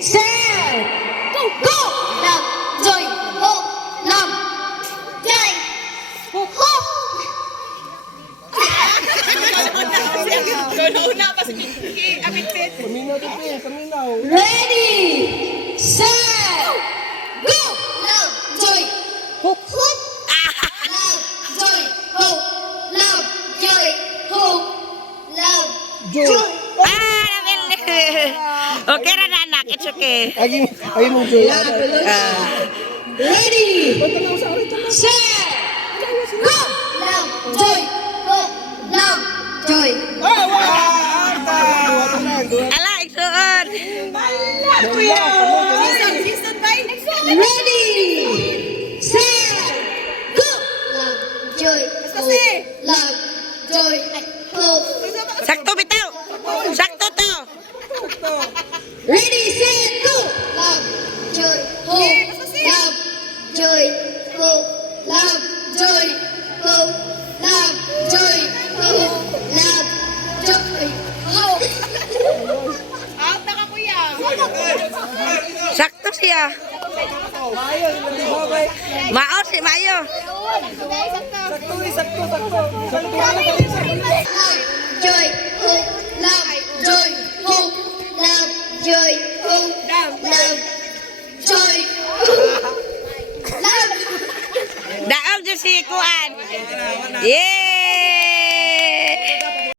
set, go! Love, joy, hope, love, joy, hope. Una pa sa Apit-pit. Ready, set, go! Love, joy, hope, hope. Love, joy, hope, love, joy, hope, love, joy. Okay na anak, it's okay. Ay mong joy. Ready, set, go! Love, joy, hope, love, joy. Ala, igsuon. Season by next one. Ready, set, go! Love, joy, hope, love, joy, hope. Sakto bitaw. Sakto to. Ready, set, go! Love, joy, hope, love, joy, hope, love, joy, hope, love, joy, hope, love, joy, hope. Out na ka kuya. Sakto siya. Mao si Mayo. Love, joy, hope, love, joy, hope, love, joy, hope, love, joy, hope, love. Daog jud si kuan. Yeah.